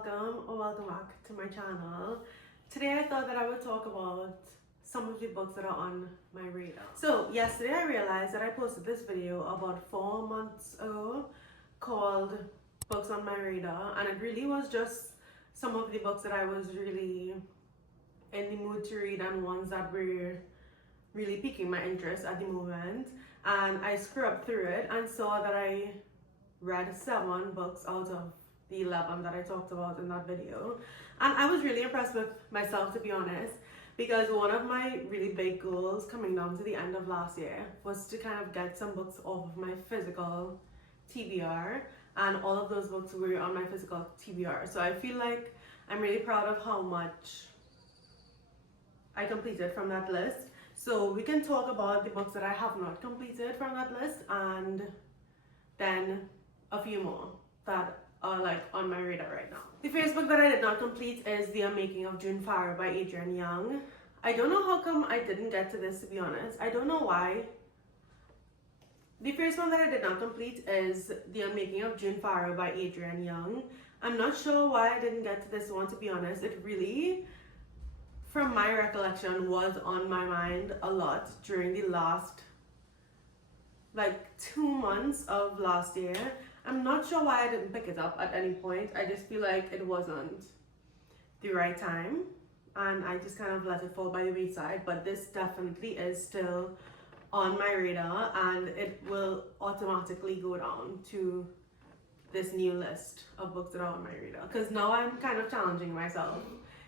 welcome or welcome back to my channel. Today I thought that I would talk about some of the books that are on my radar. So yesterday I realized that I posted this video about 4 months ago called Books on My Radar, and it really was just some of the books that I was really in the mood to read and ones that were really piquing my interest at the moment. And I scrubbed through it and saw that I read 7 books out of the 11 that I talked about in that video, and I was really impressed with myself, to be honest, because one of my really big goals coming down to the end of last year was to kind of get some books off of my physical TBR, and all of those books were on my physical TBR. So I feel like I'm really proud of how much I completed from that list. So we can talk about the books that I have not completed from that list, and then a few more that are like on my radar right now. The first book that I did not complete is The Unmaking of June Farrow by Adrienne Young. I don't know how come I didn't get to this, to be honest. I don't know why. The first one that I did not complete is The Unmaking of June Farrow by Adrienne Young. I'm not sure why I didn't get to this one, to be honest. It really, from my recollection, was on my mind a lot during the last 2 months of last year. I'm not sure why I didn't pick it up at any point. I just feel like it wasn't the right time, and I just kind of let it fall by the wayside. But this definitely is still on my radar, and it will automatically go down to this new list of books that are on my radar, because now I'm kind of challenging myself,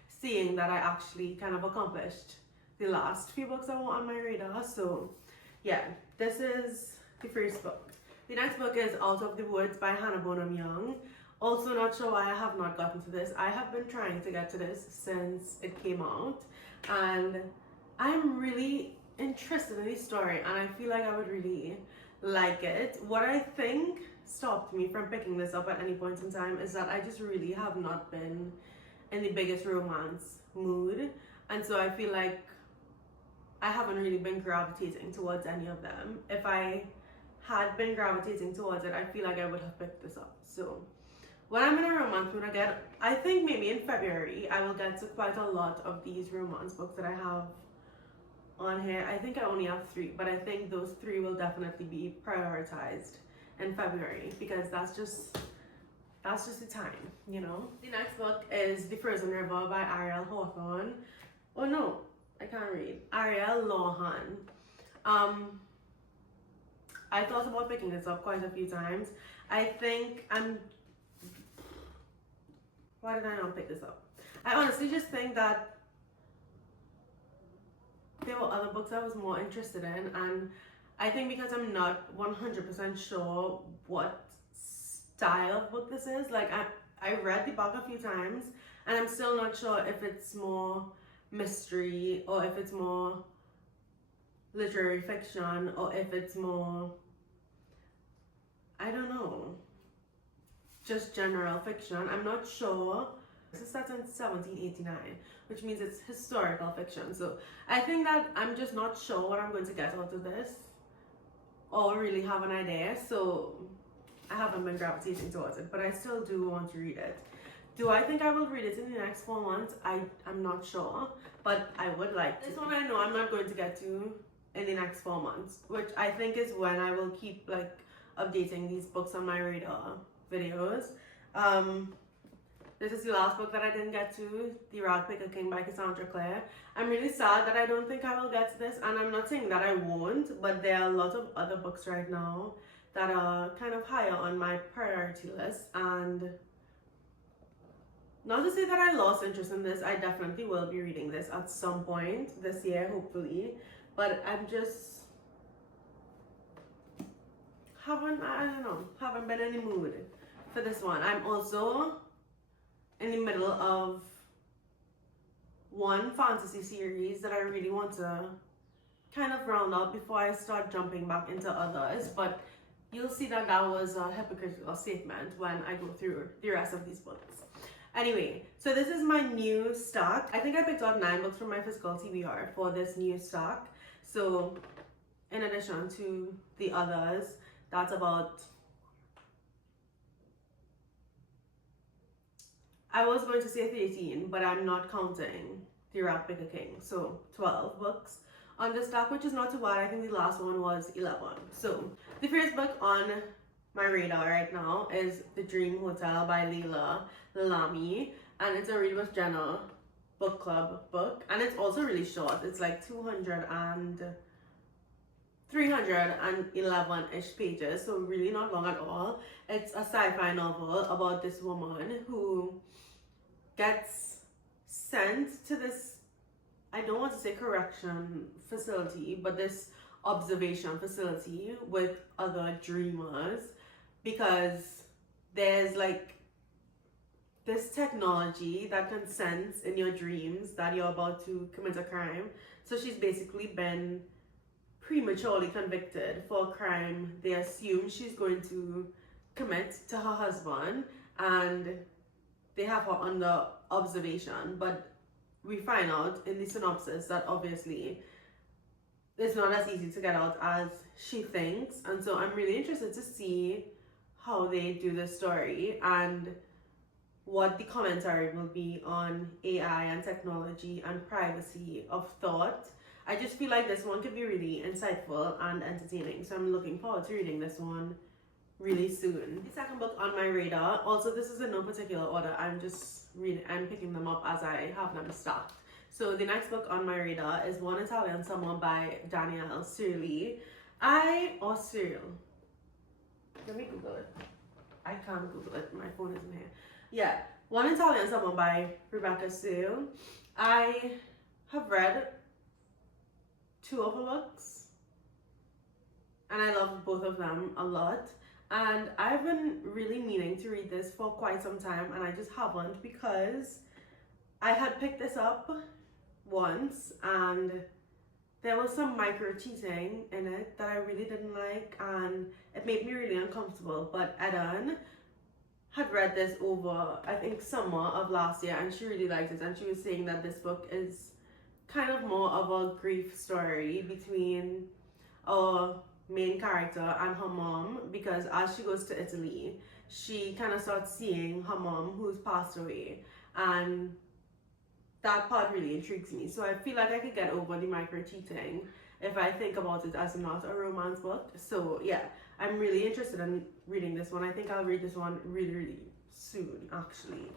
seeing that I actually kind of accomplished the last few books that were on my radar. So yeah, this is the first book. The next book is Out of the Woods by Hannah Bonham Young. Also not sure why I have not gotten to this. I have been trying to get to this since it came out, and I'm really interested in the story, and I feel like I would really like it. What I think stopped me from picking this up at any point in time is that I just really have not been in the biggest romance mood, and so I feel like I haven't really been gravitating towards any of them. If I had been gravitating towards it, I feel like I would have picked this up. So when I'm in a romance mood again, I think maybe in February I will get to quite a lot of these romance books that I have on here. I think I only have 3, but I think those 3 will definitely be prioritized in February, because that's just the time, you know. The next book is The Frozen River by Ariel Hawthorne. Oh no, I can't read. Ariel Lawhan. I thought about picking this up quite a few times. I think why did I not pick this up? I honestly just think that there were other books I was more interested in, and I think because I'm not 100% sure what style of book this is, like I read the book a few times, and I'm still not sure if it's more mystery, or if it's more literary fiction, or if it's more, I don't know, just general fiction. I'm not sure. This is set in 1789, which means it's historical fiction. So I think that I'm just not sure what I'm going to get out of this, or really have an idea. So I haven't been gravitating towards it, but I still do want to read it. Do I think I will read it in the next 4 months? I'm not sure, but I would like to. This one I know I'm not going to get to in the next 4 months, which I think is when I will keep updating these books on my radar videos. This is the last book that I didn't get to, The Rag Picker King by Cassandra Clare. I'm really sad that I don't think I will get to this, and I'm not saying that I won't, but there are a lot of other books right now that are kind of higher on my priority list, and not to say that I lost interest in this. I definitely will be reading this at some point this year, hopefully, but I'm just haven't been in the mood for this one. I'm also in the middle of one fantasy series that I really want to kind of round out before I start jumping back into others, but you'll see that that was a hypocritical statement when I go through the rest of these books. Anyway, so this is my new stock. I think I picked up 9 books from my physical TBR for this new stock. So in addition to the others, that's about I was going to say 13, but I'm not counting the Rat Picker King. So 12 books on the stack, which is not too bad. I think the last one was 11. So the first book on my radar right now is The Dream Hotel by Leila Lalami, and it's a Read with Jenna book club book, and it's also really short. It's like 311-ish pages, so really not long at all. It's a sci-fi novel about this woman who gets sent to this, I don't want to say correction facility, but this observation facility with other dreamers, because there's like this technology that can sense in your dreams that you're about to commit a crime. So she's basically been prematurely convicted for a crime they assume she's going to commit to her husband, and they have her under observation. But we find out in the synopsis that obviously it's not as easy to get out as she thinks, and so I'm really interested to see how they do this story and what the commentary will be on AI and technology and privacy of thought. I just feel like this one could be really insightful and entertaining, so I'm looking forward to reading this one really soon. The second book on my radar, also this is in no particular order, I'm picking them up as I have them stacked. So the next book on my radar is One Italian Summer by Danielle Surley. Let me Google it. I can't Google it, my phone isn't here. Yeah, One Italian Summer by Rebecca Sue. I have read 2 of her books, and I love both of them a lot. And I've been really meaning to read this for quite some time, and I just haven't, because I had picked this up once and there was some micro cheating in it that I really didn't like, and it made me really uncomfortable. But Eden had read this over, I think, summer of last year, and she really liked it, and she was saying that this book is kind of more of a grief story between our main character and her mom, because as she goes to Italy, she kind of starts seeing her mom who's passed away, and that part really intrigues me. So I feel like I could get over the micro cheating if I think about it as not a romance book. So yeah, I'm really interested in reading this one. I think I'll read this one really soon, actually.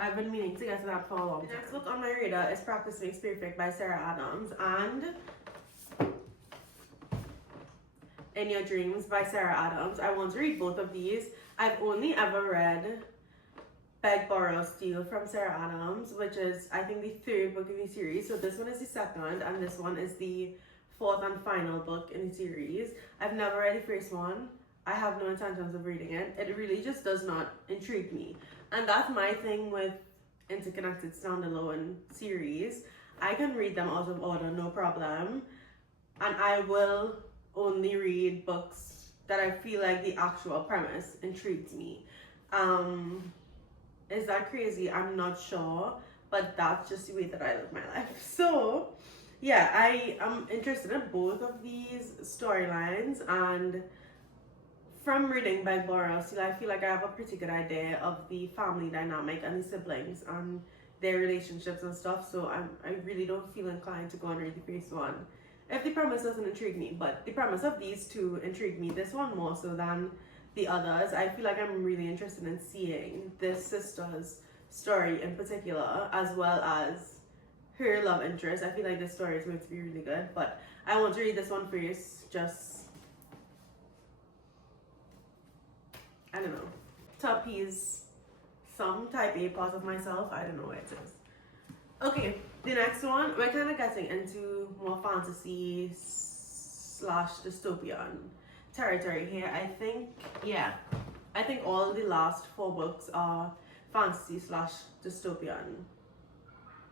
I've been meaning to get to that for a long time. The next book on my radar is Practice Makes Perfect by Sarah Adams, and In Your Dreams by Sarah Adams. I want to read both of these. I've only ever read Beg, Borrow, Steal from Sarah Adams, which is, I think, the 3rd book in the series. So this one is the 2nd, and this one is the 4th and final book in the series. I've never read the first one. I have no intentions of reading it. It really just does not intrigue me. And that's my thing with interconnected standalone series. I can read them out of order, no problem. And I will only read books that I feel like the actual premise intrigues me. Is that crazy? I'm not sure, but that's just the way that I live my life. So yeah, I am interested in both of these storylines, and from reading by Borrow Steal, I feel like I have a pretty good idea of the family dynamic and the siblings and their relationships and stuff, so I really don't feel inclined to go and read the first one if the premise doesn't intrigue me. But the premise of these 2 intrigue me, this one more so than the others. I feel like I'm really interested in seeing this sister's story in particular, as well as her love interest. I feel like this story is going to be really good, but I want to read this one first, just, I don't know, to appease some type A part of myself. I don't know what it is. Okay, the next one, we're kind of getting into more fantasy / dystopian territory here. I think all the last 4 books are fantasy / dystopian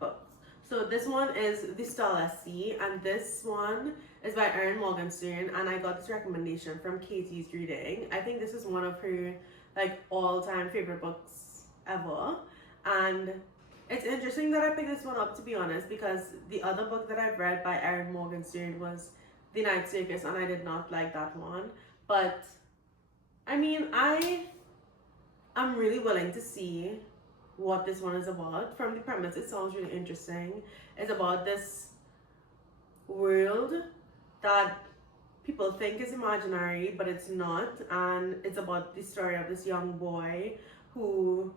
books. So this one is The Starless Sea, and this one is by Erin Morgenstern, and I got this recommendation from Katie's Reading. I think this is one of her like all-time favorite books ever, and it's interesting that I picked this one up, to be honest, because the other book that I've read by Erin Morgenstern was The Night Circus, and I did not like that one. But I mean, I'm really willing to see what this one is about. From the premise, it sounds really interesting. It's about this world that people think is imaginary, but it's not. And it's about the story of this young boy who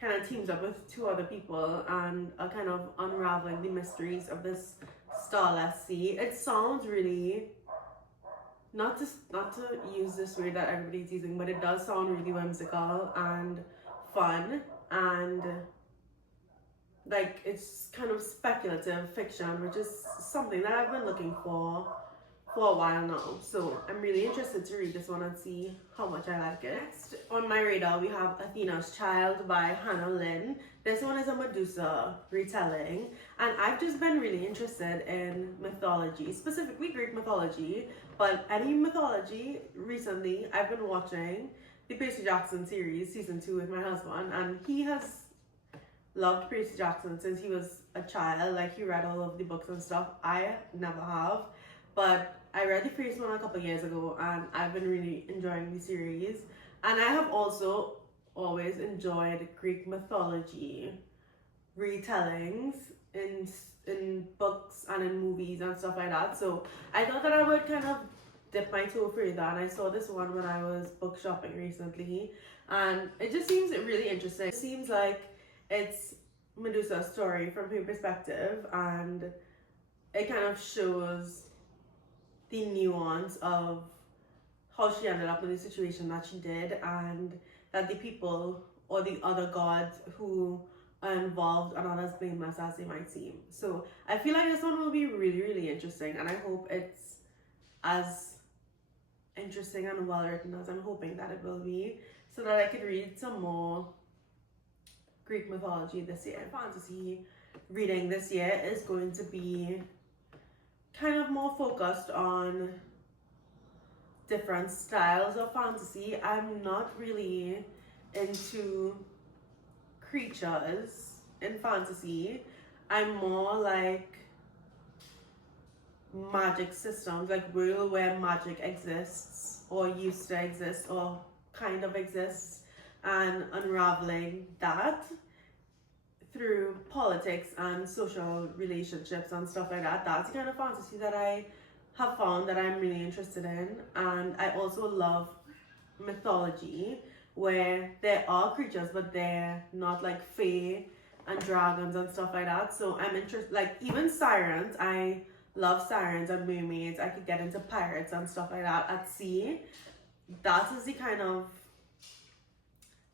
kind of teams up with two other people and are kind of unraveling the mysteries of this starless sea. It sounds really, not to use this word that everybody's using, but it does sound really whimsical and fun, and like it's kind of speculative fiction, which is something that I've been looking for a while now. So I'm really interested to read this one and see how much I like it. Next on my radar, we have Athena's Child by Hannah Lynn. This one is a Medusa retelling, and I've just been really interested in mythology, specifically Greek mythology, but any mythology. Recently, I've been watching the Percy Jackson series, season 2, with my husband, and he has loved Percy Jackson since he was a child. Like, he read all of the books and stuff. I never have, but I read the first one a couple years ago, and I've been really enjoying the series. And I have also always enjoyed Greek mythology retellings in books and in movies and stuff like that. So I thought that I would kind of dip my toe further, and I saw this one when I was book shopping recently, and it just seems really interesting. It seems like it's Medusa's story from her perspective, and it kind of shows the nuance of how she ended up in the situation that she did, and that the people or the other gods who are involved are not as blameless as they might seem. So I feel like this one will be really, really interesting, and I hope it's as interesting and well written as I'm hoping that it will be, so that I could read some more Greek mythology this year. Fantasy reading this year is going to be kind of more focused on different styles of fantasy. I'm not really into creatures in fantasy. I'm more like magic systems, like world where magic exists or used to exist or kind of exists, and unraveling that through politics and social relationships and stuff like that. That's the kind of fantasy that I have found that I'm really interested in. And I also love mythology where there are creatures, but they're not like fae and dragons and stuff like that. So I'm interested, like even sirens. I love sirens and mermaids. I could get into pirates and stuff like that at sea. That is the kind of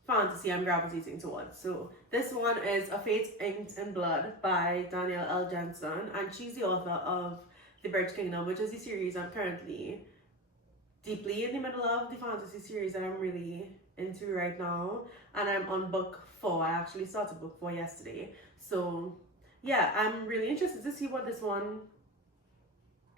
fantasy I'm gravitating towards. So this one is A Fate Inked in Blood by Danielle L. Jensen, and she's the author of The Birch Kingdom, which is the series I'm currently deeply in the middle of, the fantasy series that I'm really into right now, and I'm on book 4. I actually started book 4 yesterday. So yeah, I'm really interested to see what this one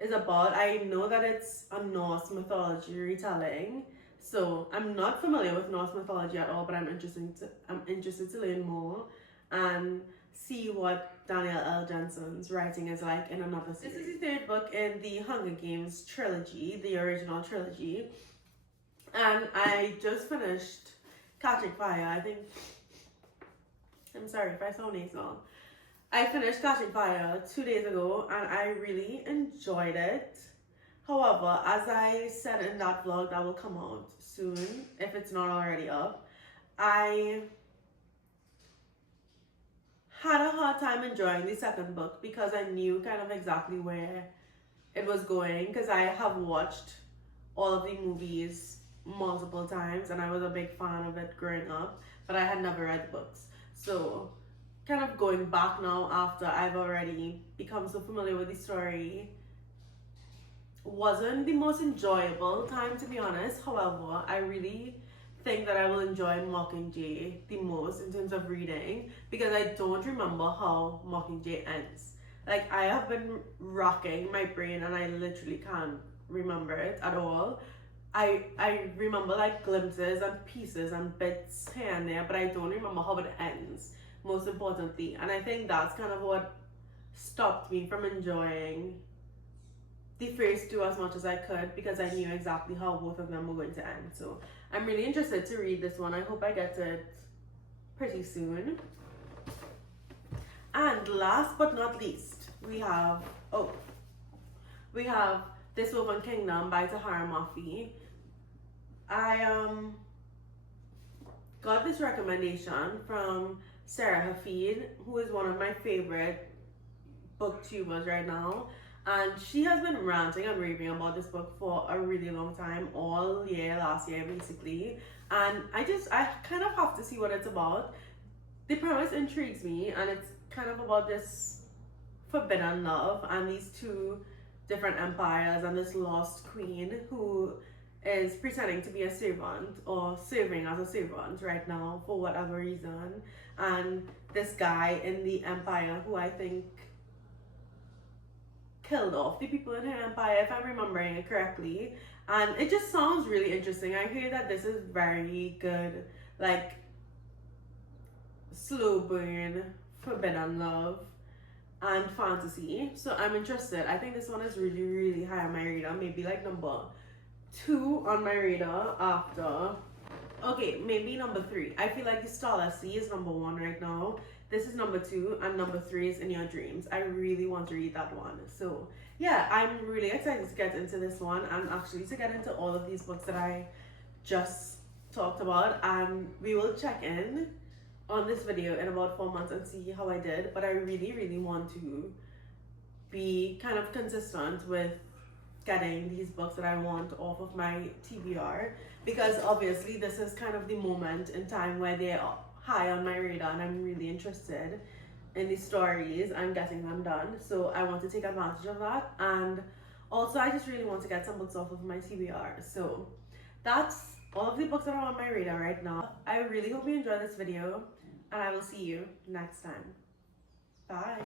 is about. I know that it's a Norse mythology retelling, so I'm not familiar with Norse mythology at all, but I'm interested to learn more and see what Danielle L. Jensen's writing is like in another series. This is the third book in the Hunger Games trilogy, the original trilogy, and I just finished Catching Fire. I'm sorry if I sound nasal. I finished Catching Fire 2 days ago, and I really enjoyed it. However, as I said in that vlog that will come out soon, if it's not already up, I had a hard time enjoying the second book because I knew kind of exactly where it was going, because I have watched all of the movies multiple times and I was a big fan of it growing up, but I had never read the books. So kind of going back now after I've already become so familiar with the story wasn't the most enjoyable time, to be honest. However, I really think that I will enjoy Mockingjay the most in terms of reading, because I don't remember how Mockingjay ends. Like, I have been racking my brain and I literally can't remember it at all. I remember like glimpses and pieces and bits here and there, but I don't remember how it ends, most importantly. And I think that's kind of what stopped me from enjoying the first two as much as I could, because I knew exactly how both of them were going to end. So I'm really interested to read this one. I hope I get it pretty soon. And last but not least, we have This Woven Kingdom by Tahara Mafi. I got this recommendation from Sarah Hafid, who is one of my favorite booktubers right now, and she has been ranting and raving about this book for a really long time, all year last year basically, and I kind of have to see what it's about. The premise intrigues me, and it's kind of about this forbidden love and these two different empires and this lost queen who is pretending to be a servant or serving as a servant right now for whatever reason, and this guy in the empire who I think killed off the people in her empire, if I'm remembering it correctly. And it just sounds really interesting. I hear that this is very good, like slow burn, forbidden love, and fantasy. So I'm interested. I think this one is really, really high on my radar. Maybe like number 2 on my radar after. Okay, maybe number 3. I feel like the Starless Sea is number 1 right now. This is number 2, and number 3 is In Your Dreams. I really want to read that one. So yeah, I'm really excited to get into this one and actually to get into all of these books that I just talked about. And we will check in on this video in about 4 months and see how I did. But I really, really want to be kind of consistent with getting these books that I want off of my TBR, because obviously this is kind of the moment in time where they are high on my radar and I'm really interested in the stories and getting them done. So I want to take advantage of that, and also I just really want to get some books off of my TBR. So that's all of the books that are on my radar right now. I really hope you enjoyed this video, and I will see you next time. Bye.